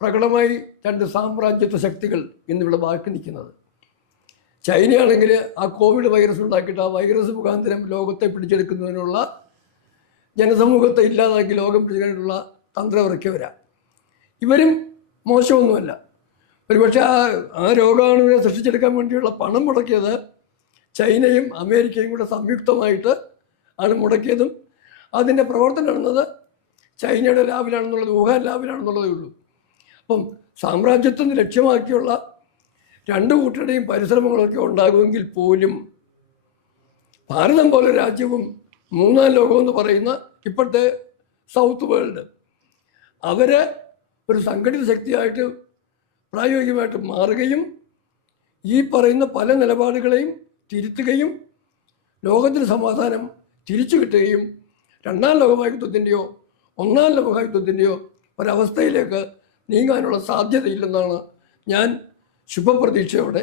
പ്രകടമായി രണ്ട് സാമ്രാജ്യത്വ ശക്തികൾ ഇന്നിവിടെ ബാക്കി നിൽക്കുന്നത്. ചൈനയാണെങ്കിൽ ആ കോവിഡ് വൈറസ് ഉണ്ടാക്കിയിട്ട് ആ വൈറസ് മുഖാന്തരം ലോകത്തെ പിടിച്ചെടുക്കുന്നതിനുള്ള ജനസമൂഹത്തെ ഇല്ലാതാക്കി ലോകം പിടിച്ചെടുക്കാനുള്ള തന്ത്രം ഇറക്കിയവരാ. ഇവരും മോശമൊന്നുമല്ല. ഒരുപക്ഷെ ആ രോഗാണുവിനെ സൃഷ്ടിച്ചെടുക്കാൻ വേണ്ടിയുള്ള പണം മുടക്കിയത് ചൈനയും അമേരിക്കയും കൂടെ സംയുക്തമായിട്ട് ആണ് മുടക്കിയതും അതിൻ്റെ പ്രവർത്തനം നടന്നത് ചൈനയുടെ ലാബിലാണെന്നുള്ളത്, വുഹാൻ ലാബിലാണെന്നുള്ളതേ ഉള്ളൂ. അപ്പം സാമ്രാജ്യത്വം ലക്ഷ്യമാക്കിയുള്ള രണ്ടു കൂട്ടരുടെയും പരിശ്രമങ്ങളൊക്കെ ഉണ്ടാകുമെങ്കിൽ പോലും ഭാരതം പോലെ രാജ്യവും മൂന്നാം ലോകമെന്ന് പറയുന്ന ഇപ്പോഴത്തെ സൗത്ത് വേൾഡ് അവർ ഒരു സംഘടിത ശക്തിയായിട്ട് പ്രായോഗികമായിട്ട് മാറുകയും ഈ പറയുന്ന പല നിലപാടുകളെയും തിരുത്തുകയും ലോകത്തിന് സമാധാനം തിരിച്ചു കിട്ടുകയും രണ്ടാം ലോകമഹായുദ്ധത്തിൻ്റെയോ ഒന്നാം ലോകമഹായുദ്ധത്തിൻ്റെയോ ഒരവസ്ഥയിലേക്ക് നീങ്ങാനുള്ള സാധ്യതയില്ലെന്നാണ് ഞാൻ ശുഭപ്രതീക്ഷയോടെ